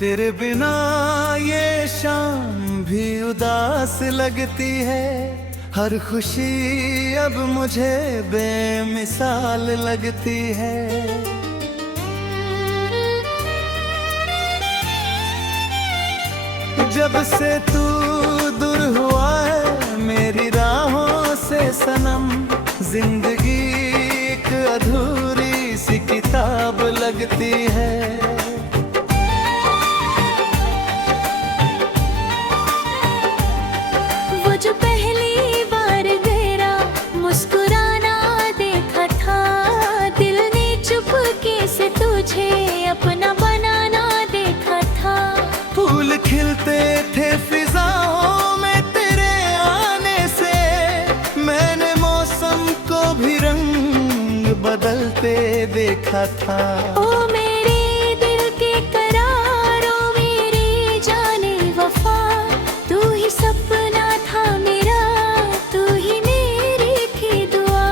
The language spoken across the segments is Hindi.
तेरे बिना ये शाम भी उदास लगती है, हर खुशी अब मुझे बेमिसाल लगती है। जब से तू दूर हुआ है मेरी राहों से सनम, जिंदगी एक अधूरी सी किताब लगती है। वो जो पहली बार तेरा मुस्कुराना देखा था, दिल ने चुपके से तुझे अपना बनाना देखा था। फूल खिलते थे फिजाओं में तेरे आने से, मैंने मौसम को भी रंग बदलते देखा था। ओ मेरे दिल के करार, ओ मेरी जाने वफा, तू ही सपना था मेरा, तू ही मेरी थी दुआ।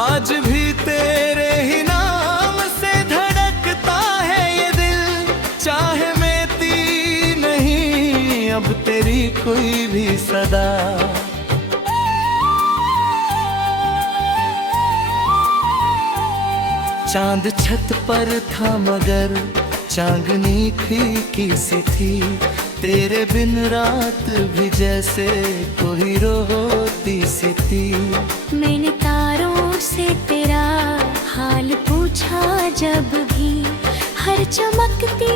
आज भी तेरे ही नाम से धड़कता है ये दिल, चाहे मेरी नहीं अब तेरी कोई भी सदा। चांद छत पर था मगर चांदनी फीकी सी थी, तेरे बिन रात भी जैसे कोई रोती सी थी। मैंने तारों से तेरा हाल पूछा जब भी, हर चमकती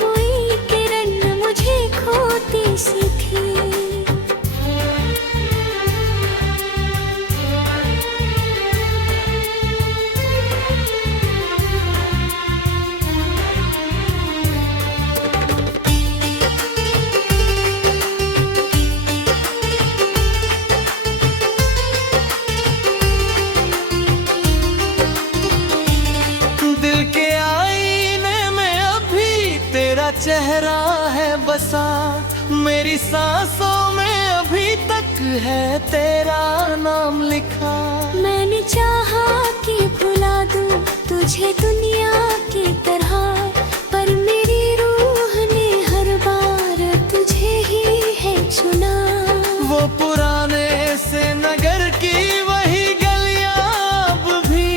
हुई किरण मुझे खोती सी थी। दिल के आईने में अभी तेरा चेहरा है बसा, मेरी सांसों में अभी तक है तेरा नाम लिखा। मैंने चाहा कि भुला दूं तुझे दुनिया की तरह, पर मेरी रूह ने हर बार तुझे ही है चुना। वो पुराने से नगर की वही गलियां अब भी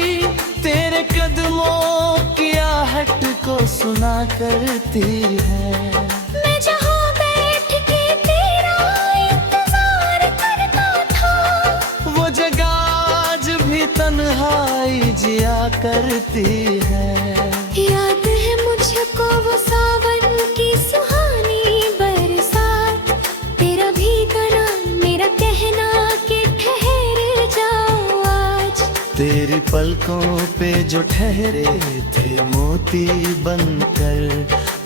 तेरे कदमों की आहट को सुना करती है। मैं जहाँ बैठ के तेरा इंतजार करता था, वो जगह आज भी तन्हाई जिया करती है। याद है मुझको वो सावन की सुहानी बरसात, तेरा भीगना मेरा कहना कि ठहर जाओ आज। तेरी पलकों पे जो ठहरे थे मोती बनकर,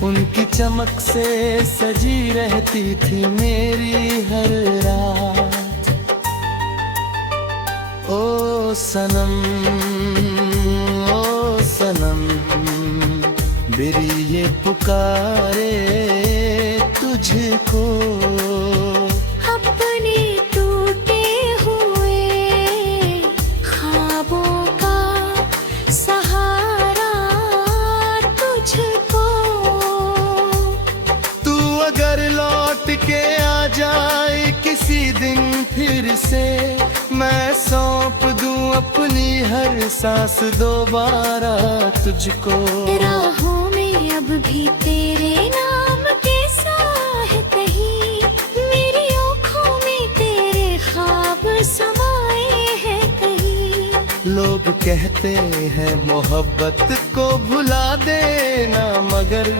उनकी चमक से सजी रहती थी मेरी हर रात। ओ सनम, ओ सनम, मेरी ये पुकारे तुझको। अपने टूटे हुए ख्वाबों का सहारा तुझको। तू अगर लौट के आ जाए किसी दिन फिर से, मैं सौंप दूं अपनी हर सांस दोबारा तुझको। राहों में अब भी तेरे नाम के साह कहीं, मेरी आँखों में तेरे ख्वाब समाए हैं कहीं। लोग कहते हैं मोहब्बत को भुला देना, मगर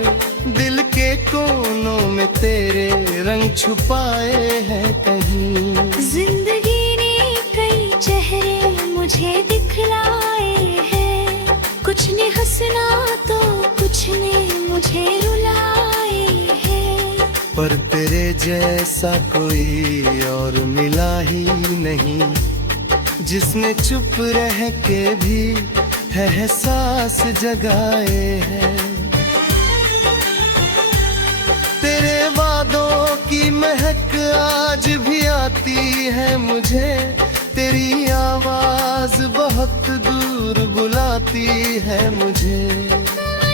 दिल के कोनों में तेरे रंग छुपाए हैं कहीं। जिंदगी ने कई चेहरे मुझे दिखलाए हैं, कुछ ने हंसना तो कुछ ने मुझे रुलाए हैं। पर तेरे जैसा कोई और मिला ही नहीं, जिसने चुप रह के भी एहसास जगाए हैं। तेरे वादों की महक आज भी आती है मुझे, तेरी आवाज बहुत दूर बुलाती है मुझे।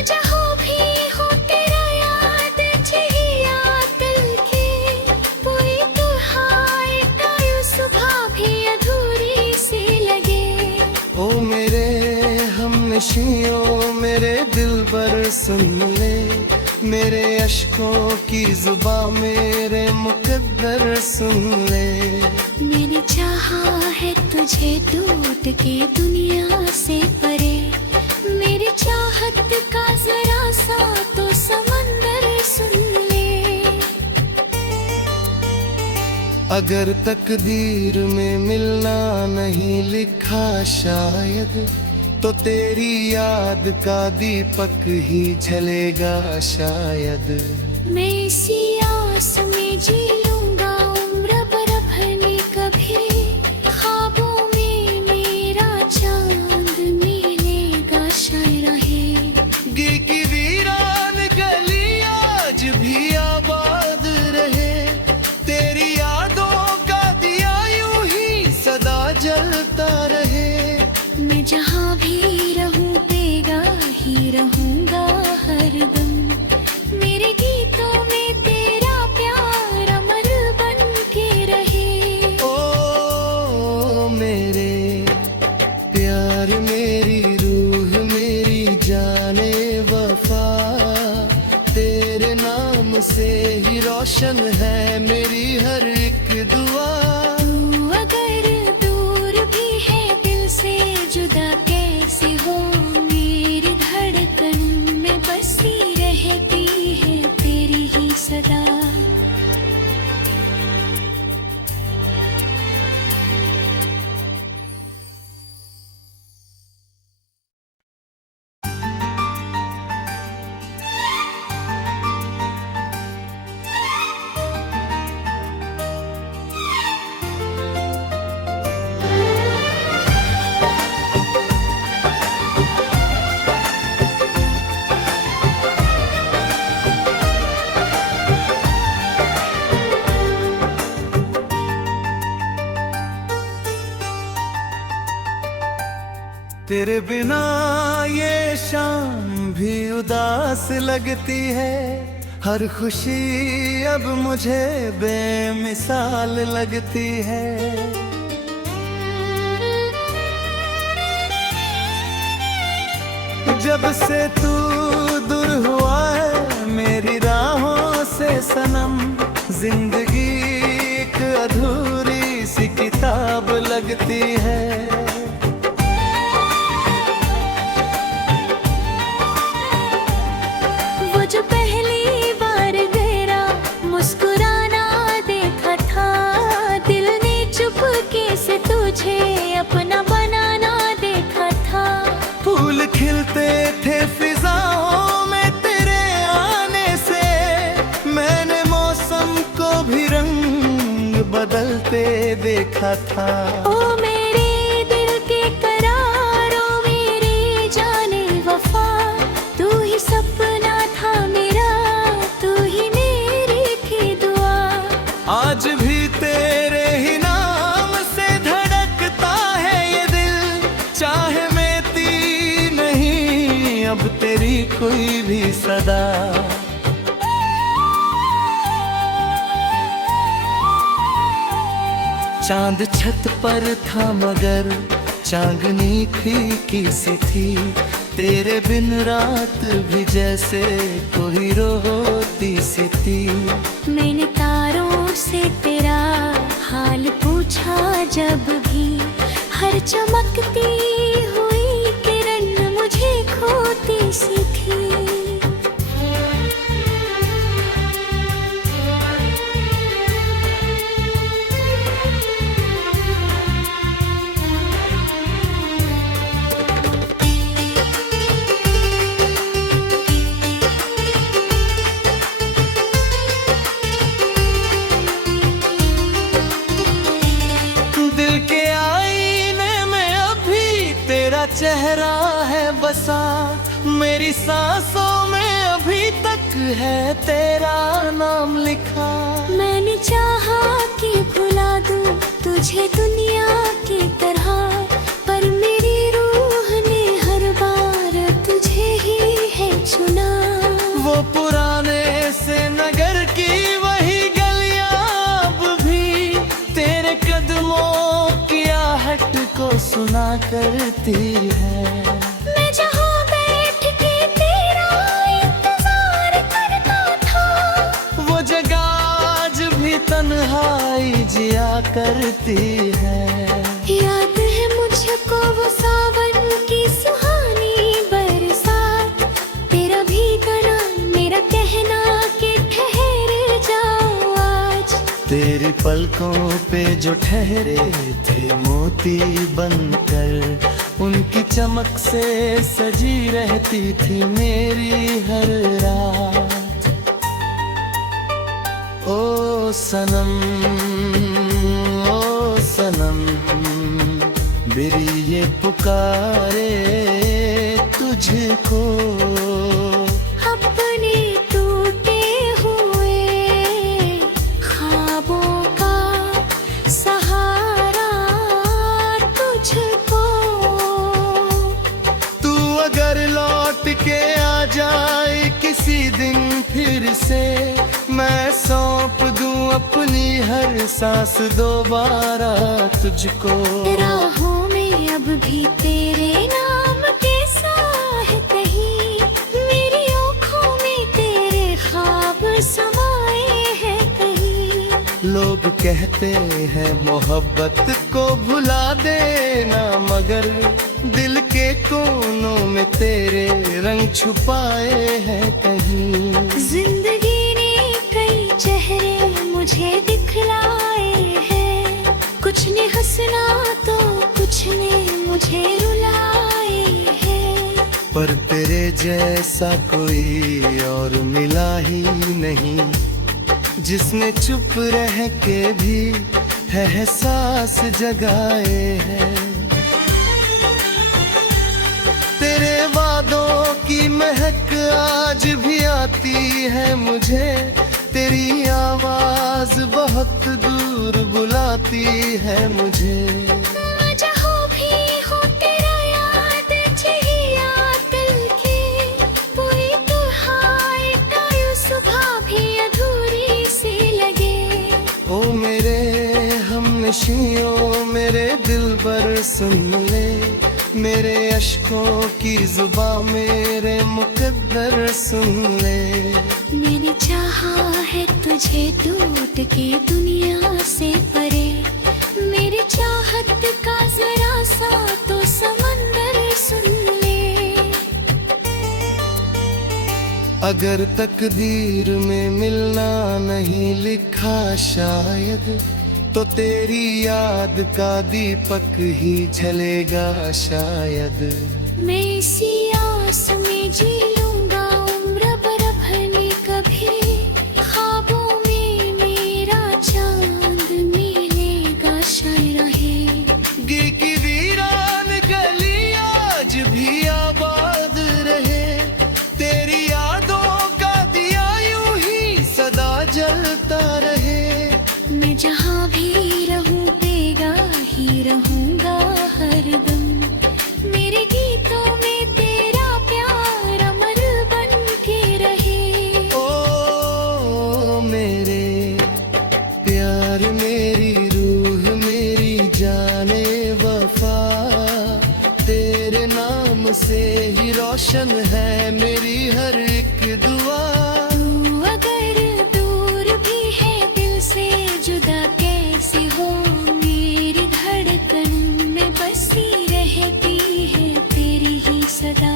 जहाँ भी हो तेरा याद खामोशियों मेरे दिल पर सुन ले, मेरे अश्कों की जुबां मेरे मुकद्दर सुन ले। मैंने चाहा है तुझे टूट के दुनिया से परे, मेरी चाहत का जरा सा तो समंदर सुन ले। अगर तकदीर में मिलना नहीं लिखा शायद, तो तेरी याद का दीपक ही जलेगा शायद। मैं इसी आस में जी लूंगा उम्र बरभनी, कभी ख्वाबों में मेरा चांद मिलेगा शायद रहे। गिर की वीरान गली आज भी आबाद रहे, तेरी यादों का दिया यूं ही सदा जलता रहे। मैं जहाँ भी रहूं बेगा ही रहूंगा हरदम, मेरे गीतों में तेरा प्यार अमर बन के रहे। ओ मेरे प्यार, मेरी रूह, मेरी जाने वफा, तेरे नाम से ही रोशन है मेरी हर एक दुआ। तू अगर दूर भी है दिल से जुदा कैसे हो, मेरी धड़कन में बसी रहती है तेरी ही सदा। तेरे बिना ये शाम भी उदास लगती है, हर खुशी अब मुझे बेमिसाल लगती है। जब से तू दूर हुआ है मेरी राहों से सनम, जिंदगी एक अधूरी सी किताब लगती है। जो पहली बार तेरा मुस्कुराना देखा था, दिल ने चुपके से तुझे अपना बनाना देखा था। फूल खिलते थे फिजाओं में तेरे आने से, मैंने मौसम को भी रंग बदलते देखा था। ओ मेरे दिल के करारों मेरी जाने वफा, तू ही सपना था मेरा, तू ही मेरी थी दुआ। आज भी तेरे ही नाम से धड़कता है ये दिल, चाहे मैं ती नहीं अब तेरी कोई भी सदा। चांद छत पर था मगर चांदनी फीकी सी थी, तेरे बिन रात भी जैसे कोई रोती सी थी। मैंने तारों से तेरा हाल पूछा जब भी, हर चमकती हुई किरण मुझे खोती सी थी। दिल के आईने में अभी तेरा चेहरा है बसा, मेरी सांसों में अभी तक है तेरा नाम लिखा। मैंने चाहा कि भुला दूं तुझे दुनिया की तरह, पर मेरी रूह ने हर बार तुझे ही है चुना। वो पुराने से नगर की वही गलियां अब भी तेरे कदमों की आहट को सुना करती है। मैं करती है। याद है मुझको वो सावन की सुहानी बरसात, तेरा भीगना मेरा कहना कि ठहर जाओ आज। तेरी पलकों पे जो ठहरे थे मोती बनकर, उनकी चमक से सजी रहती थी मेरी हर रात। ओ सनम, ओ सनम, मेरी ये पुकारे तुझको। अपने टूटे हुए ख्वाबों का सहारा तुझको। तू अगर लौट के आ जाए किसी दिन फिर से, मैं सौंप दूं अपनी हर सांस दोबारा तुझको। राहों में अब भी तेरे नाम के साथ कहीं, मेरी आँखों में तेरे ख्वाब समाए हैं कहीं। लोग कहते हैं मोहब्बत को भुला देना, मगर दिल के कोनों में तेरे रंग छुपाए हैं कहीं। जिंदगी ने कई चेहरे मुझे दिखलाए हैं, कुछ ने हंसना तो कुछ ने मुझे रुलाए हैं। पर तेरे जैसा कोई और मिला ही नहीं, जिसने चुप रह के भी एहसास जगाए हैं। तेरे वादों की महक आज भी आती है मुझे, तेरी आवाज बहुत दूर बुलाती है मुझे। जहाँ भी हो तेरा याद चाहिए दिल के, पूरी दुहाई टाइम सुबह भी अधूरी सी लगे। ओ मेरे हमनशियों मेरे दिलबर सुन ले, मेरे अश्कों की जुबां मेरे मुकद्दर सुन ले। मैंने चाहा है तुझे टूट के दुनिया से परे, मेरी चाहत का जरा सा तो समंदर सुन ले। अगर तकदीर में मिलना नहीं लिखा शायद, तो तेरी याद का दीपक ही जलेगा शायद। मैं इसी आस में जी लूंगा उम्र बरभनी कभी, ख्वाबों में मेरा चांद मिलेगा शायद रहे। गिर की वीरान गली आज भी आबाद रहे, तेरी यादों का दिया यूं ही सदा जलता रहे। मैं जहाँ भी रहूं तेगा ही रहूंगा हरदम, मेरे गीतों में तेरा प्यार अमर बन के रहे। ओ मेरे प्यार, मेरी रूह, मेरी जाने वफा, तेरे नाम से ही रोशन है मेरी हर एक दुआ। तू अगर दूर भी है दिल से जुदा कैसे हो, मेरी धड़कन में बसी रहती है तेरी ही सदा।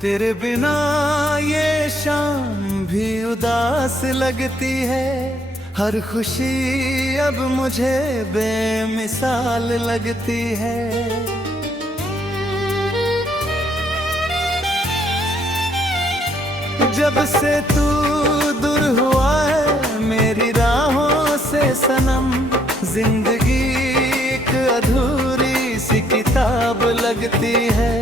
तेरे बिना ये शाम भी उदास लगती है, हर खुशी अब मुझे बेमिसाल लगती है। जब से तू दूर हुआ है मेरी राहों से सनम, जिंदगी एक अधूरी सी किताब लगती है।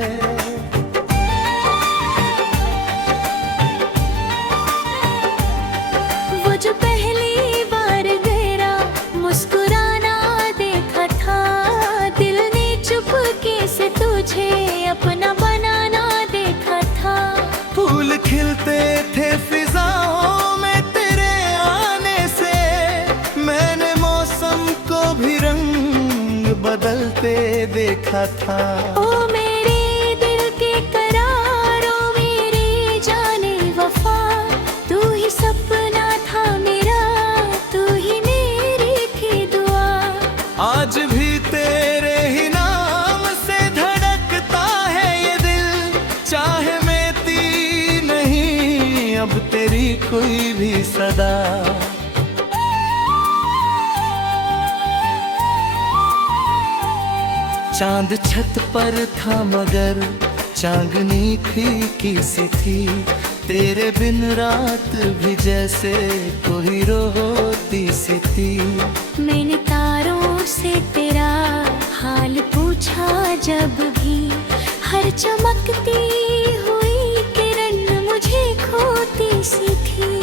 देखा था। ओ मेरे दिल के करारों मेरे जाने वफा, तू ही सपना था मेरा, तू ही मेरी थी दुआ। आज भी तेरे ही नाम से धड़कता है ये दिल, चाहे मेरी नहीं अब तेरी कोई भी सदा। चांद छत पर था मगर चांदनी फीकी सी थी, तेरे बिन रात भी जैसे कोई रोती सी थी। मैंने तारों से तेरा हाल पूछा जब भी, हर चमकती हुई किरण मुझे खोती सी थी।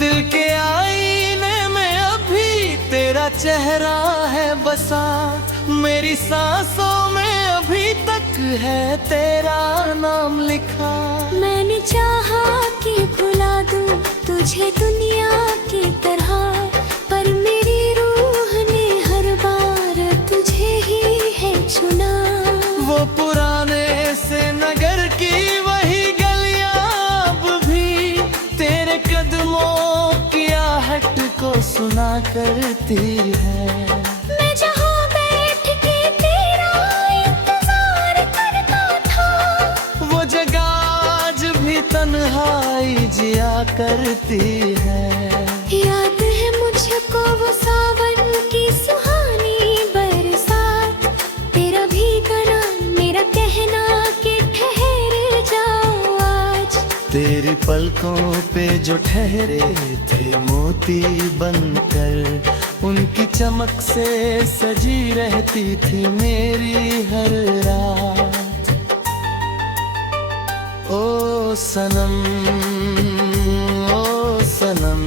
दिल के आईने में अभी तेरा चेहरा है बसा, मेरी सांसों में अभी तक है तेरा नाम लिखा। मैंने चाहा कि भुला दूं तुझे दुनिया की तरह, पर मेरी रूह ने हर बार तुझे ही है चुना। वो पुराने से नगर की वही गलियां अब भी तेरे कदमों की आहट को सुना करती है। मैं जहाँ बैठ के तेरा इंतजार करता था, वो जगह आज भी तन्हाई जिया करती है। याद है मुझको वो सावन की सुहानी बरसात, तेरा भीगना मेरा कहना कि ठहर जाओ आज। तेरी पलकों पे जो ठहरे थे मोती बनकर, उनकी चमक से सजी रहती थी मेरी हर रात। ओ सनम, ओ सनम,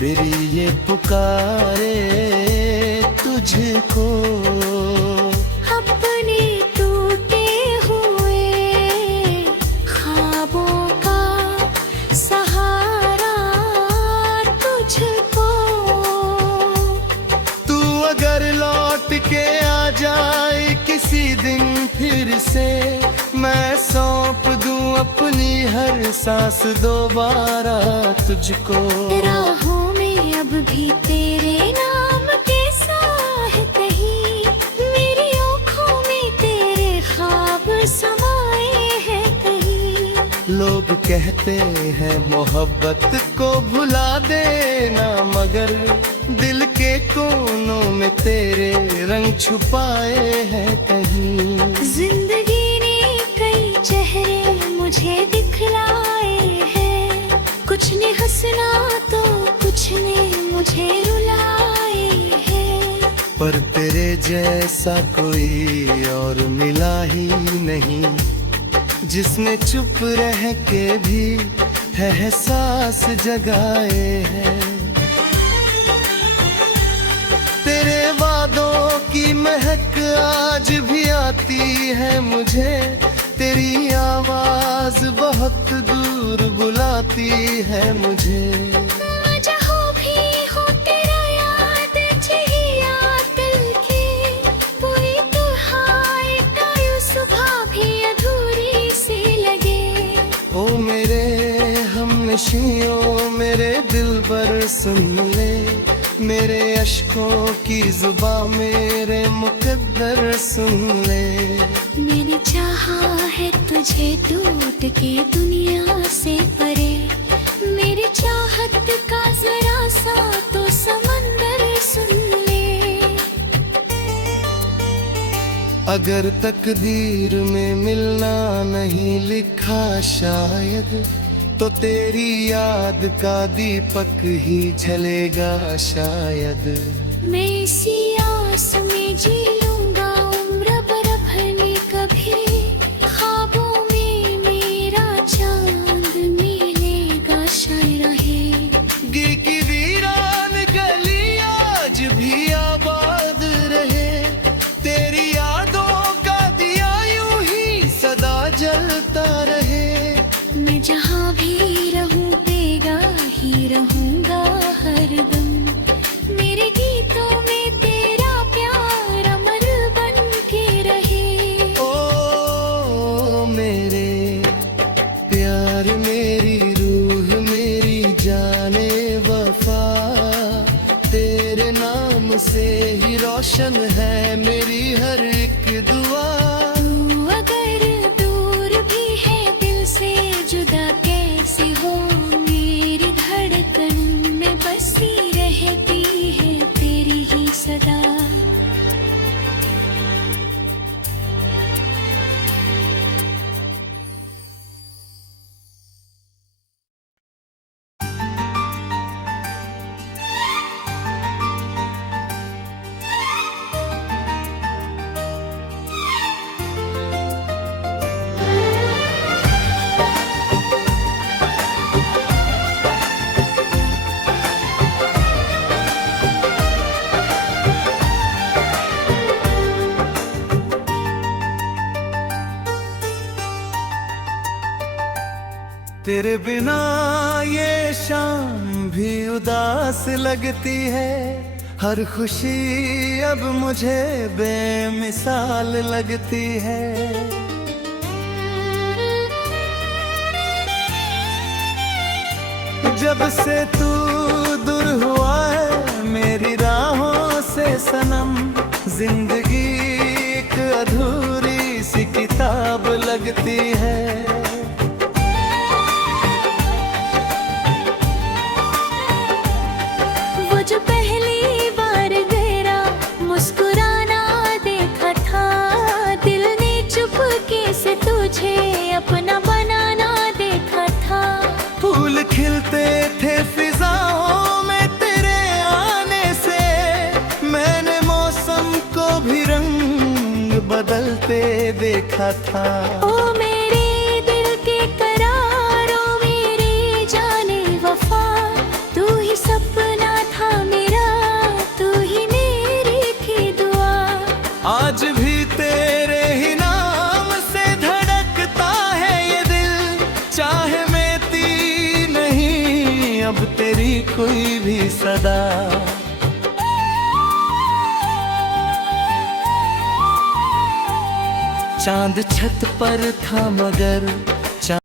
मेरी ये पुकारे तुझको। अपने टूटे हुए ख्वाबों का सहारा तुझको। तू अगर लौट के आ जाए किसी दिन फिर से, मैं सौंप दूं अपनी हर सांस दोबारा तुझको। राहों में अब भी तेरे नाम के साथ कहीं, मेरी आँखों में तेरे ख्वाब समाए हैं कहीं। लोग कहते हैं मोहब्बत को भुला देना, मगर दिल के कोनों में तेरे रंग छुपाए हैं कहीं। जिंदगी ने कई चेहरे मुझे दिखलाए हैं, कुछ ने हंसना तो कुछ ने मुझे रुलाए हैं। पर तेरे जैसा कोई और मिला ही नहीं, जिसने चुप रह के भी एहसास जगाए हैं। तेरे वादों की महक आज भी आती है मुझे, तेरी आवाज बहुत दूर बुलाती है मुझे। जहाँ भी हो तेरा याद चाहिए दिल की, पूरी दुहाई तायू सुबह भी अधूरी सी लगे। ओ मेरे हमनशियों मेरे दिलबर सुन ले, मेरे अश्कों की जुबां मेरे मुकद्दर सुन ले। मैंने चाहा है तुझे टूट के दुनिया से परे, मेरी चाहत का जरा सा तो समंदर सुन ले। अगर तकदीर में मिलना नहीं लिखा शायद, तो तेरी याद का दीपक ही जलेगा शायद। मैं इसी आस में जी लूंगा उम्र बरभनी कभी, ख्वाबों में मेरा चांद मिलेगा शायद। हरदम। मेरे गीतों में तेरा प्यार अमर बन के रहे। ओ मेरे प्यार, मेरी रूह, मेरी जाने वफा, तेरे नाम से ही रोशन है मेरी हर एक दुआ। तू अगर दूर भी है दिल से जुदा कैसे हो, मेरी धड़कन में बसी रहती है तेरी ही सदा। तेरे बिना ये शाम भी उदास लगती है, हर खुशी अब मुझे बेमिसाल लगती है। जब से तू दूर हुआ है मेरी राहों से सनम, जिंदगी एक अधूरी सी किताब लगती है। जो पहली बार तेरा मुस्कुराना देखा था, दिल ने चुपके से तुझे अपना बनाना देखा था। फूल खिलते थे फिजाओं में तेरे आने से, मैंने मौसम को भी रंग बदलते देखा था। ओ मेरे दिल के करारों, मेरी जाने वफा, तू ही सपना था मेरा, तू ही मेरी थी दुआ। आज भी तेरे ही नाम से धड़कता है ये दिल, चाहे मैं ती नहीं अब तेरी कोई भी सदा। चांद छत पर था मगर